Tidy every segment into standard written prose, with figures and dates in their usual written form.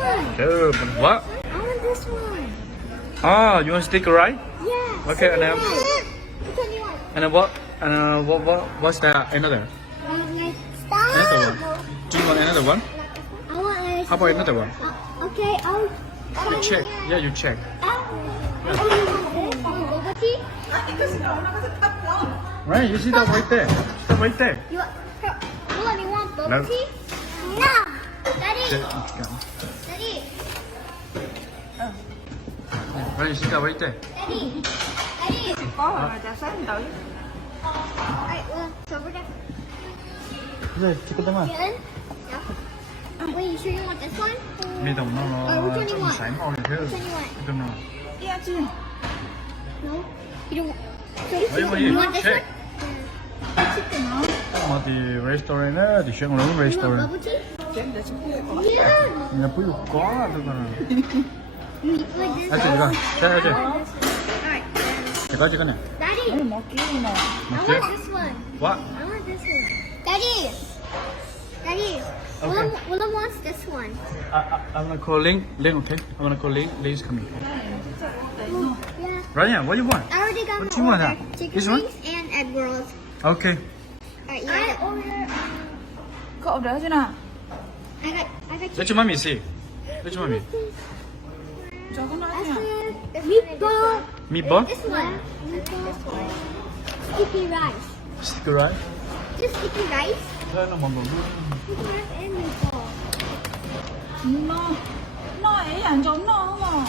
one. Two. What? I want this one. Oh, you want sticker, right? Yeah. Okay, and then Which one do you want? and then what? And what's that? Another? Like Another stop. one. Do you want another one? I want a. How about another one? Okay, I'll. You check. Yeah, you check. Bubble tea? Right, you see that right there. That right there. You want? Hold on, you want bubble No. tea? No. Daddy. Daddy. Right, you see that right there. Daddy. Daddy. Có rồi trà sữa tự. Alright, well, it's over there. Đây, chỉ có tấm à? You in? Yeah. Wait, you sure you want this one? Mi đồng nó trong sải màu này thế. Which one you want? Cái nào? Yeah, chứ. No? You don't want... Wait, You want this check. one? Mà thì restaurant á, thì sẽ lớn You want restaurant. bubble tea? Trên để xuống kia còn. Yeah. Nhà bữa có thôi mà. Like this À, chị coi, check I check. want this one. Alright. Chị coi này. Daddy, Một kia nè. I Okay. want this one. What? I want this one. Daddy. Daddy. Okay. Willem wants this one. I'm gonna call Ling. Ling, okay? I'm gonna call Ling. Ling's coming. Yeah. Ryan, what do you want? I already got What my you want, order. huh? Chicken This one? wings and egg rolls. Okay. Alright, yeah. I ordered. Có order chứ nào? I got Let your mommy see. Let your mommy. Cho con nói I nha. said meatball. Meatball? This one. This one. Sticky rice. Sticker, right? Just sticky rice. Đây là món bún. Sticky rice and meatball. No. No ấy ăn giống no không à?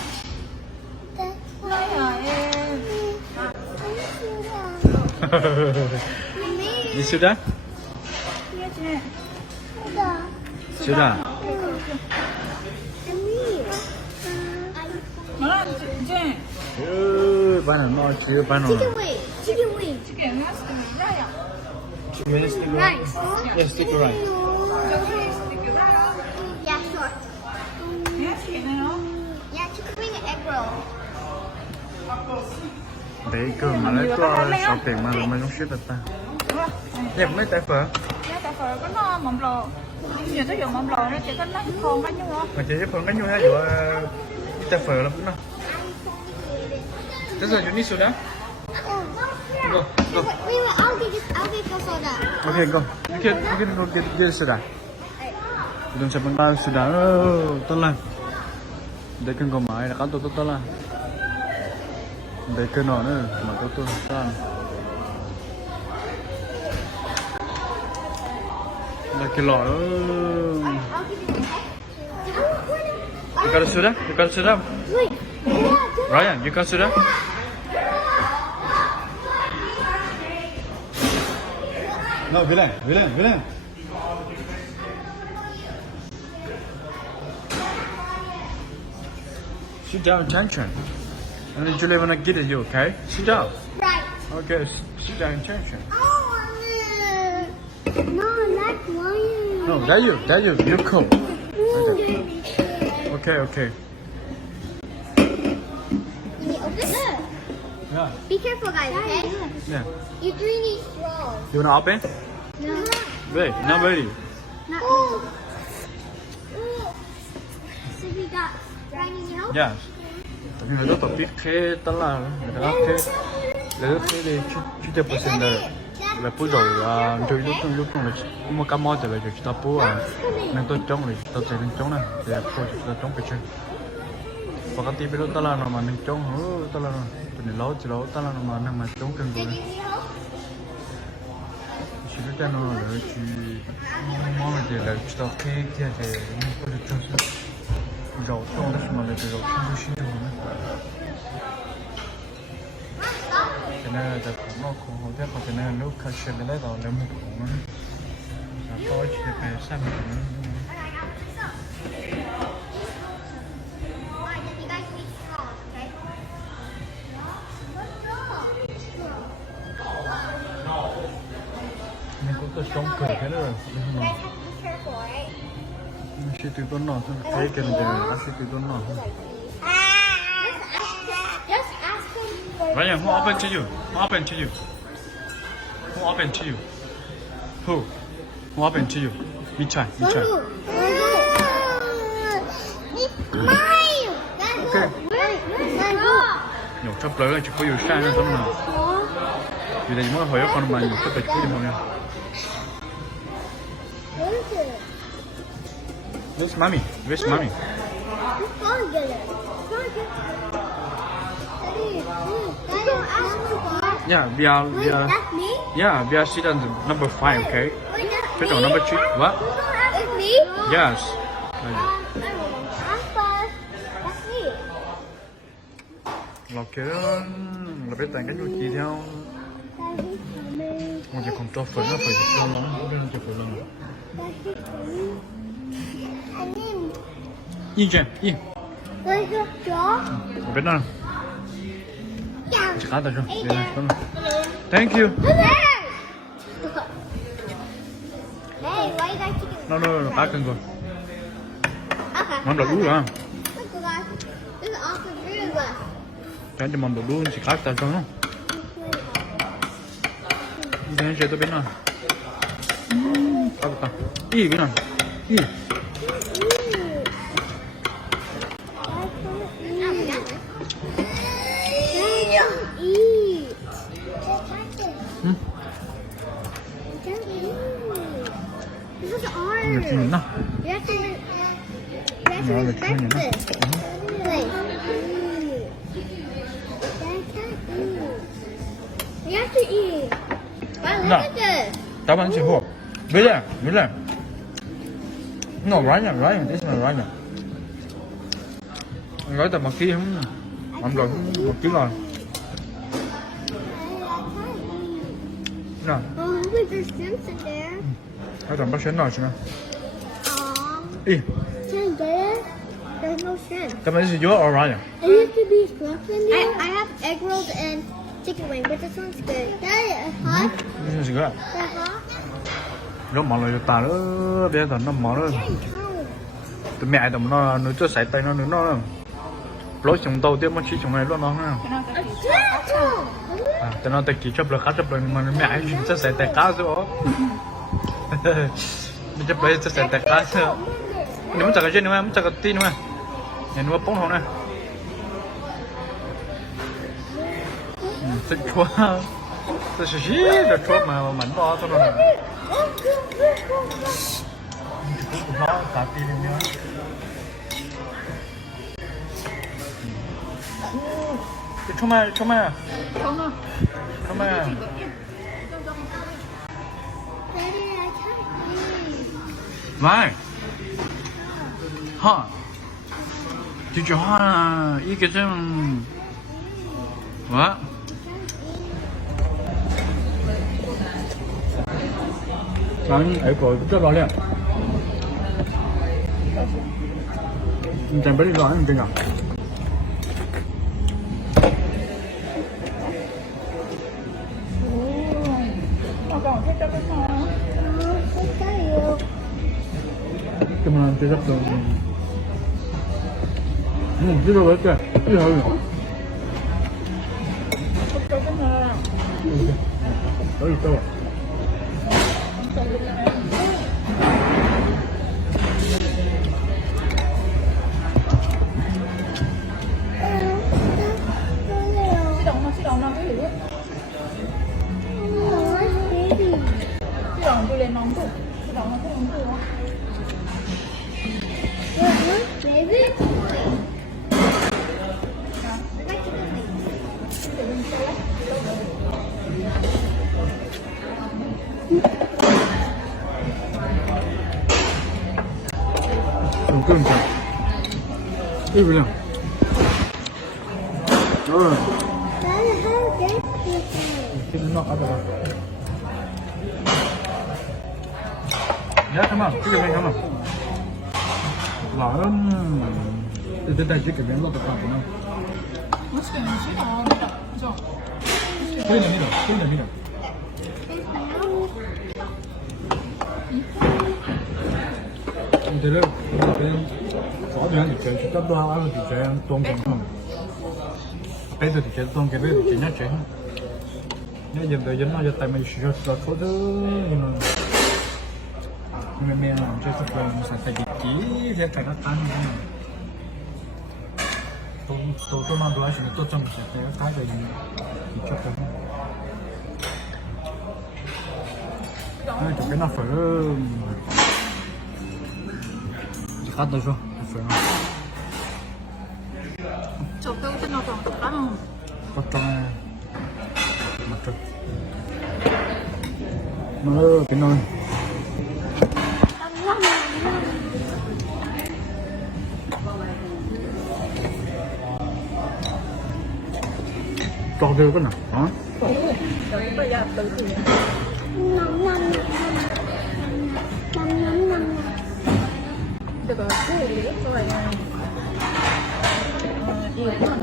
That's Nói à em. Đi sudah? Iya chứ. Sudah. Nó là chứ. Bạn là no chưa? Bạn là. Chicken wing. Chicken wing. Chứ kìa nó ra à? Rice. Yes, sticker, right? Yeah, sure. Yes, kìa này nó. Yeah, chicken wing and egg roll. Để cơ mà lấy to sao tiền mà rồi mày không ship được ta. Đẹp mấy tay phở. Dạ, tại phở có nó mỏng lò. Giờ tới dùng mỏng lò nó chỉ có nó còn bánh nhau. Mà chị phở cái nhu ha dụ tay phở lắm nó. Thế giờ you need soda? Go, go. Wait, I'll get the soda. Okay, go. You can go get soda. Đừng sợ bằng tay soda tốt lên. Để cân còn mãi là có tốt lên. Để cân nó nữa mà tốt lên. Là cái lọ đó. I'll give you the You got a soda? You got a soda? Wait. Yeah, Ryan, you got soda? No, Villain. Sit down, attention. And then Julie wanna get it, you okay? Sit down. right. Okay, sit down, attention. No, not one. No, that you, you're cool. Okay. Let me open it. Yeah, Be careful, guys, okay? yeah. You three need straws. You wanna open? No. Wait, not ready. Not So we got Ryan, need help? Yeah. Tapi nggak tahu tapi kayak telah, nggak tahu kayak, lalu kayak dia cuci persen dah, là bữa rồi rồi lúc là mua cá mò thì là chúng ta bữa nên tôi trống rồi tôi chạy lên trống này để tôi trống cái chân, và cái tivi đó ta là mà nên trống ta là tụi này lâu chỉ lâu ta là mà nên mà trống cần rồi, Did you need help? chỉ biết cái nó là chỉ mò thì là chúng ta cái thì tôi được trống xuống. Rau trông đó mà lại rau không xin được nữa. Cho nên là nó không hỗ trợ, cho nên nếu khách sẽ lấy vào lấy một cọng nữa. Có chỉ phải xăm nữa. Alright, then you guys need straws, okay? Mình cũng tự trông cười thế rồi. You guys have to be careful, alright? Sẽ từ tuần nọ thôi. Cái cần để sẽ từ tuần nọ thôi. Just ask them for Ryan, who open to you? Who open to you? Who open to you? Who? Who open to you? Me try. For who? Me chụp lại là chụp có nhiều sai nữa không nào vì đây mới hỏi con mà nhiều chụp lại chụp đi mọi người Where's mommy? Where's mommy? Yeah, we are. That's me? Yeah, we are sitting on number 5, okay? Fit on number 3. What? It's me? Yes. I'm first. That's me. Ok đó là biết tặng cái nhu chi theo một cái con cho phấn nó phải cho nó bên cho phấn luôn yên chuyện yên Với cái chó. ở bên đó chỉ khá tao cho đây này con thank you Hey, why you guys chicken? no cá cưng rồi Okay. món đồ đu rồi Look, you guys. This is awesome food. cho món đồ đu chỉ khá tao cho nó đây chơi tôi bên nào cá tao ý bên nào ý This is người ours. nhìn nào You have to respect this. Like, you have to eat. Wow, look No. at this. tao bán chỉ hộ biết là no right now this is right now gói tao mặc kia không làm rồi một ký rồi nè Oh, look, there's shrimps in there. hai tao bắt xén rồi chứ ý Can I get it? There's no shrimp. tao bán chỉ vô alright It used to be shrimp in there. I have egg rolls and chicken wing, but this one's good. That hot? this is good That hot? nó mỏ rồi ta nữa bây giờ nó mỏ rồi tụi mẹ tụi nó cho sải tay nó lối chúng đầu tiên mà chỉ chúng này luôn nó ha Cái nào cái gì? tụi nó tay chỉ chấp là khá chấp là mà mẹ ấy cho sải tay cá rồi mình chấp lấy cho sải tay cá rồi nếu mà chắc cái gì nữa mà chắc cái tin nữa nhà nó bông hồng này thích quá这是谁的车嘛？蛮多这种的。不知道咋地的呢？这出卖Không à? 出卖！ Daddy, I can't eat. 喂，哈，这句话一个人，喂。咱爱国这老练，你真不知道你这样。 Mà còn thích cho cái sao? Let's tell you.怎么这个东西？这个我这最好用。 Thích cho cái nào? 可以走。 Xí động nó cái gì hết? Xí động tôi lên nóng thôi. Xí động nó không nóng thôi. Baby? 좀 끓는 자. 이 그냥. Daddy, how big is it? 지금 나 가져가. 야, 잠깐만. 지금 왜 잠깐만. 와은. 됐다, 지금 왜 넣었다, 그냥. Nó sẽ là xí động nó đập rồi. 그냥 밀어. 이들을 그냥 저면 이제 또 하고 이제 동경 bây giờ thì cái con cái bây giờ chỉ nhắc chuyện nếu giờ bây giờ nó giờ tại mình sử dụng số thứ nhưng mà mình làm chơi thật là mình sẽ phải chỉ để phải nó tăng 都拿多少钱做正事，这个价格你确实。哎，就跟那份儿，你看到说份儿， chụp cái trên nó còn chụp lắm không? bắt trong mặt trượt, nó cái nồi, tròn đều cái nào, hả? Bây giờ tự thì được rồi, cái gì đó rồi gì cũng là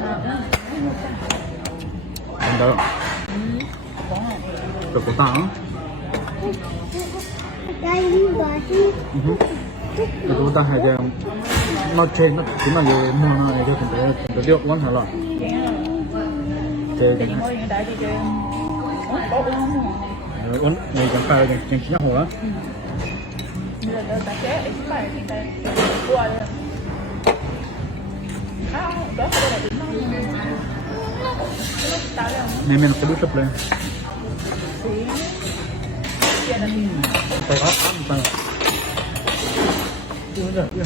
Còn đỡ, được của tao, đây và đi được của tao hay cái nó trên nó chỉ là về mua nó này cái cái điệu lắm hả lo, chơi cái tiền thôi hiện tại thì chơi tốt lắm rồi uống này chẳng phải chẳng chỉ nhắc hồ đó. bây giờ ta chế để chúng ta hiện tại qua đây đó phải là điểm ta đây Này mình sẽ bước sập lên, tay áp tay, chưa được chưa,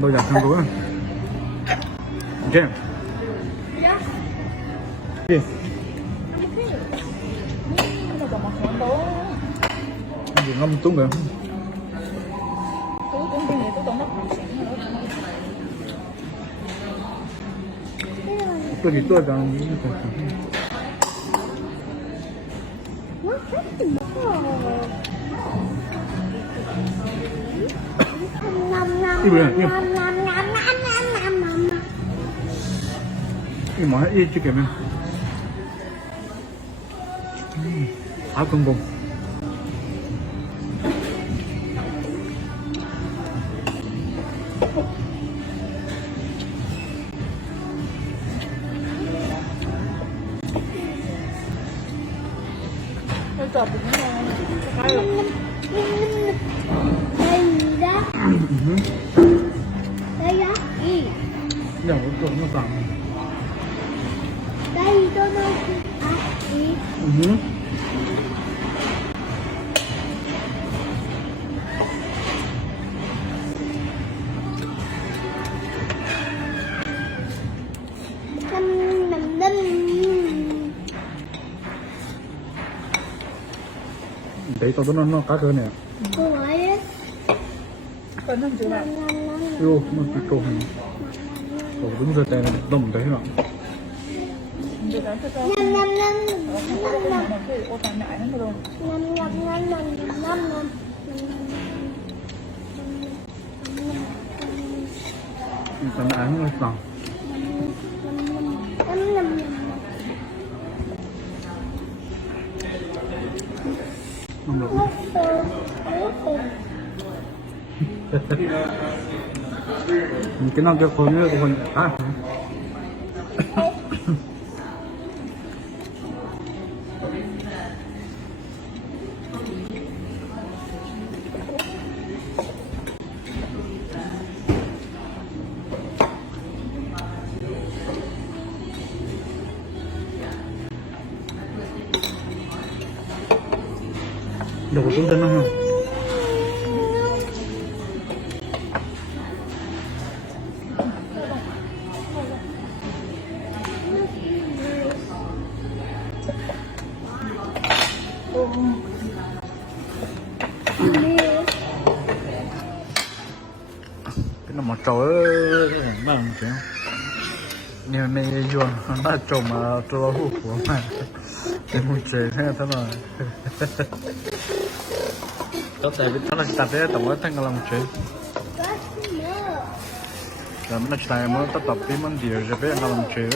bây giờ thằng đuối, ok, gì, gì ngâm tung rồi, tôi chỉ tôi rằng cái món ít chứ kìa mình, áo cơm bông. chụp được cái đây đó đây đó Giờ có cơm nó tạm. đây tôi nói đi Đấy tao nó cá cơ này. cô ấy còn không chịu lại Yêu nó bị câu hình. Ồ đúng rồi tên đồng đấy hả? ô tàn đại lắm rồi Tao đã ăn rồi sao? Không được. Cái nào cho khối nữa của mình à? Đâu có tốt hơn không? Cái nó mà trâu nó làm chuyện nhưng mà yuan nó trâu mà trâu hút của mà cái mùi chơi thế nào có thể biết nó là tập đấy tập mới thành làm chơi rồi nó chạy mới tập đi mình điều rồi biết làm chơi